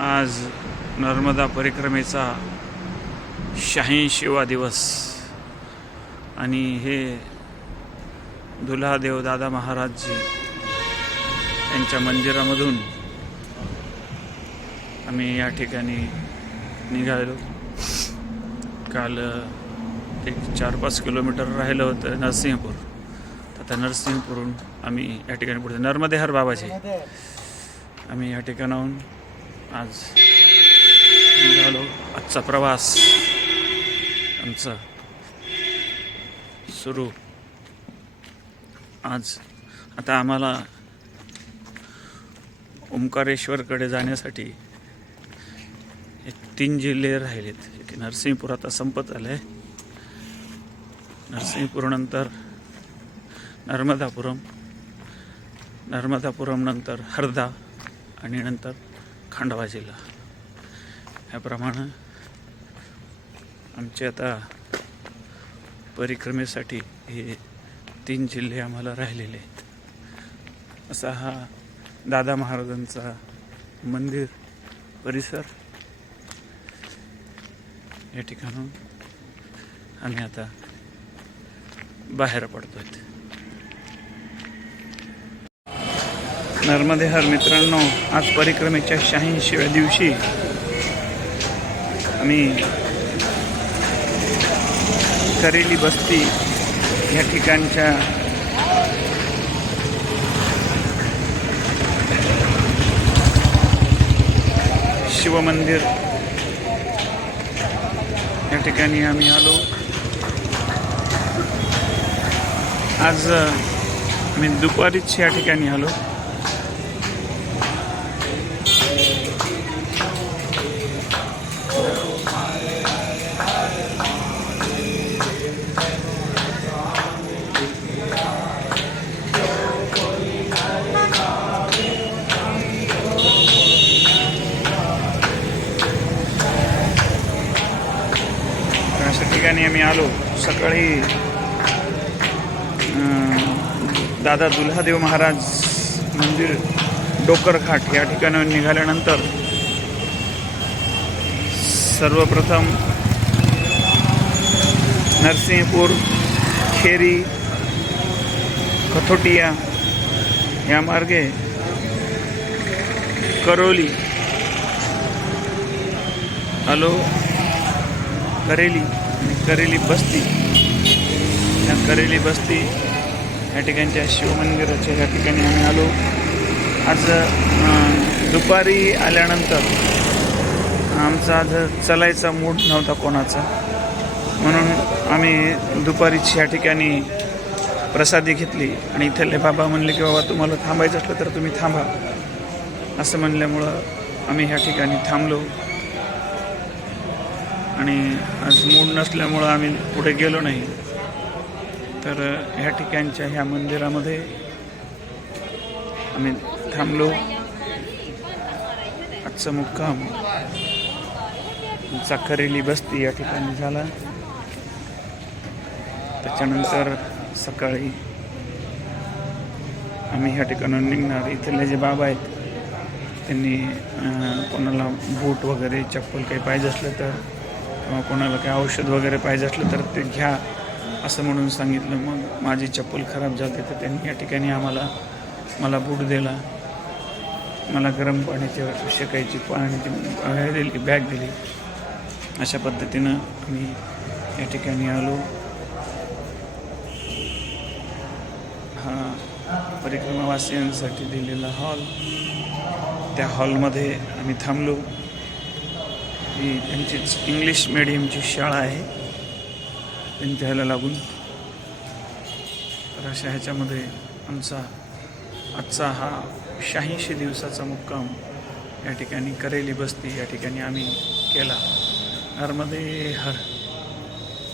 आज नर्मदा परिक्रमेचा 86वा दिवस आणि हे दुल्हादेव दादा महाराजजी यांच्या मंदिरामधून आम्ही या ठिकाणी निघालो. काल एक 4-5 किलोमीटर राहिलं होतं नरसिंहपूर. आता नरसिंहपूरहून आम्ही या ठिकाणी पुढे नर्मदेहर बाबाचे आम्ही या ठिकाणाहून आज निघालो. आजचा प्रवास आमचा सुरू. आज आता आम्हाला ओंकारेश्वरकडे जाण्यासाठी एक 3 जिल्हे राहिलेत. एक नरसिंहपूर आता संपत आलं आहे. नरसिंहपूरनंतर नर्मदापुरम नंतर हरदा आणि नंतर खंडवा जिल्हा. याप्रमाणे आमचे आता परिक्रमेसाठी हे 3 जिल्हे आम्हाला राहिलेले आहेत. असा हा दादा महाराजांचा मंदिर परिसर. या ठिकाणून आम्ही आता बाहेर पडतोय. नर्मदेहर मित्रांनो, आज परिक्रमेच्या 86व्या दिवशी आम्ही करेली बस्ती या ठिकाणच्या शिवमंदिर या ठिकाणी आम्ही आलो. आज आम्ही दुपारीच या ठिकाणी आलो. ठिकाणी आम्ही आलो. सकाळी दादा दुल्हादेव महाराज मंदिर डोकरघाट या ठिकाणी निघाल्यानंतर सर्वप्रथम नरसिंहपूर, खेरी, कथोटिया या मार्गे करोली आलो. करेली बस्ती, या करेली बस्ती या ठिकाणच्या शिवमंदिराच्या या ठिकाणी आम्ही आलो. आज दुपारी आल्यानंतर आमचा आज चलायचा मूड नव्हता कोणाचा, म्हणून आम्ही दुपारीच या ठिकाणी प्रसादी घेतली आणि इथले बाबा म्हणले की बाबा तुम्हाला थांबायचं असलं तर तुम्ही थांबा. असं म्हणल्यामुळं आम्ही ह्या ठिकाणी थांबलो आणि आज मूड नसल्यामुळं आम्ही पुढे गेलो नाही. तर ह्या ठिकाणच्या ह्या मंदिरामध्ये आम्ही थांबलो. आजचा मुक्काम आमचा करेली बस्ती या ठिकाणी झाला. त्याच्यानंतर सकाळी आम्ही ह्या ठिकाणून निघणार. इथले जे बाबा आहेत त्यांनी कोणाला बूट वगैरे चप्पल काही पाहिजे असलं तर किंवा कोणाला काही औषध वगैरे पाहिजे असलं तर ते घ्या असं म्हणून सांगितलं. मग माझी चप्पल खराब झाली तर त्यांनी या ठिकाणी मला बूट दिला. मला गरम पाण्याची शेकायची पाण्याची दिली, बॅग दिली. अशा पद्धतीनं आम्ही या ठिकाणी आलो. हा परिक्रमावासियांसाठी दिलेला हॉल, त्या हॉलमध्ये आम्ही थांबलो. ही त्यांचीच इंग्लिश मीडियमची शाळा आहे त्यांच्या ह्याला लागून. तर अशा ह्याच्यामध्ये आजचा हा 86 दिवसाचा मुक्काम या ठिकाणी करेली बस्ती या ठिकाणी आम्ही केला. नर्मदेहर.